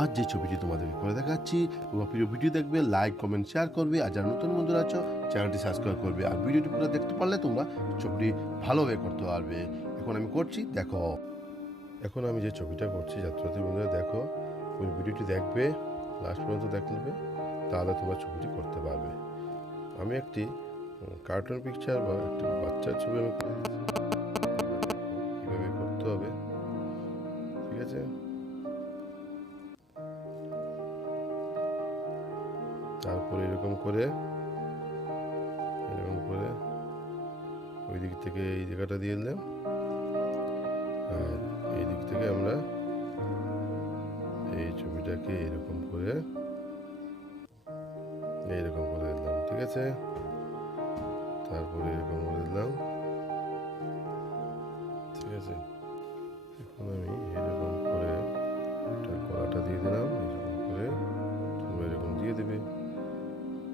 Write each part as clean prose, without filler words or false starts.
আজ যে ছবিটি তোমাদেরকে করে দেখাচ্ছি, তোমরা প্রিয় ভিডিও দেখবে, লাইক কমেন্ট শেয়ার করবে, আর যারা নতুন বন্ধুরা আছো চ্যানেলটি সাবস্ক্রাইব করবে, আর ভিডিওটি পুরো দেখতে পারলে তোমরা ছবিটি ভালোভাবে করতে পারবে। এখন আমি করছি, দেখো। এখন আমি যে ছবিটা করছি ছাত্রছাত্রী বন্ধুরা, দেখো পুরো ভিডিওটি দেখবে, লাস্ট পর্যন্ত দেখবে, তাহলে তোমরা ছবিটি করতে পারবে। আমি একটি কার্টুন পিকচার বা একটি বাচ্চার ছবি আমি করে দিচ্ছি, কীভাবে করতে হবে, ঠিক আছে। তারপর এরকম করে ওই দিক থেকে এই জায়গাটা দিয়ে দিলাম, আর এই দিক থেকে আমরা এই ছবিটাকে এরকম করে দিলাম, ঠিক আছে। তারপরে এরকম করে দিলাম, ঠিক আছে। এখন আমি এরকম করে কলাটা দিয়ে দিলাম, এরকম করে তোমরা এরকম দিয়ে দেবে।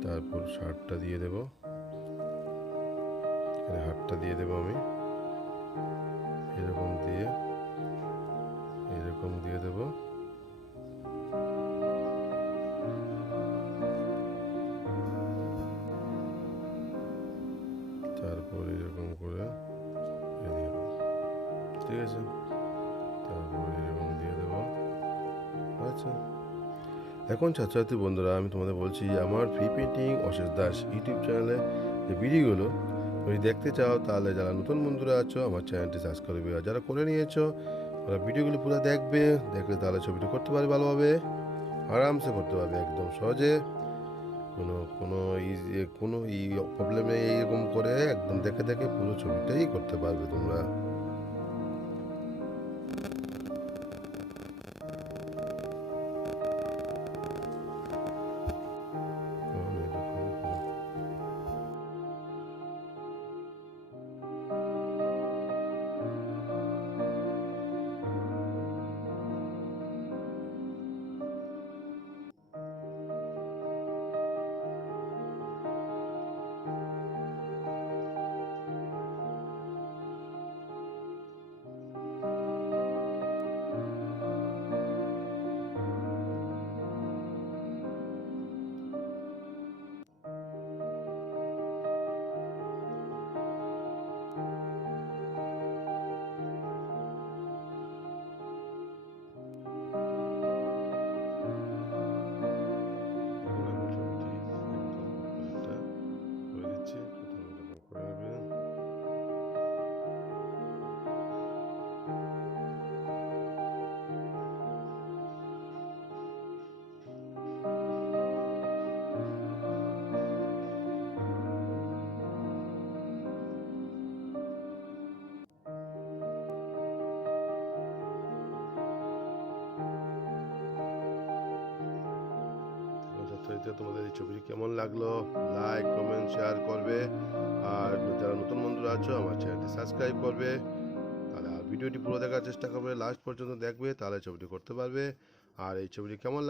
তারপর শার্টটা দিয়ে দেব, এখানে হাতটা দিয়ে দেবো আমি, এরকম দিয়ে দেব। তারপর এরকম করে দিয়ে দেবো, ঠিক আছে। তারপর এরকম দিয়ে দেব। আচ্ছা, এখন ছাত্রছাত্রী বন্ধুরা আমি তোমাদের বলছি, আমার ফ্রি পেইন্টিং অশেষ দাস ইউটিউব চ্যানেলে যে ভিডিওগুলো যদি দেখতে চাও, তাহলে যারা নতুন বন্ধুরা আছো আমার চ্যানেলটি সাবস্ক্রাইব করবে, আর যারা করে নিয়েছো ওরা ভিডিওগুলো পুরো দেখলে তাহলে ছবিটা করতে পারবে ভালোভাবে, আরামসে করতে পারবে, একদম সহজে। কোনো প্রবলেম নেই, এইরকম করে একদম দেখে পুরো ছবিটাই করতে পারবে তোমরা। তোমাদের এই ছবিটি কেমন লাগলো, লাইক কমেন্ট শেয়ার করবে, আর যারা নতুন বন্ধুরা আছো আমার চ্যানেলটি সাবস্ক্রাইব করবে। তাহলে আর ভিডিওটি পুরো দেখার চেষ্টা করবে, লাস্ট পর্যন্ত দেখবে, তাহলে ছবিটি করতে পারবে। আর এই ছবিটি কেমন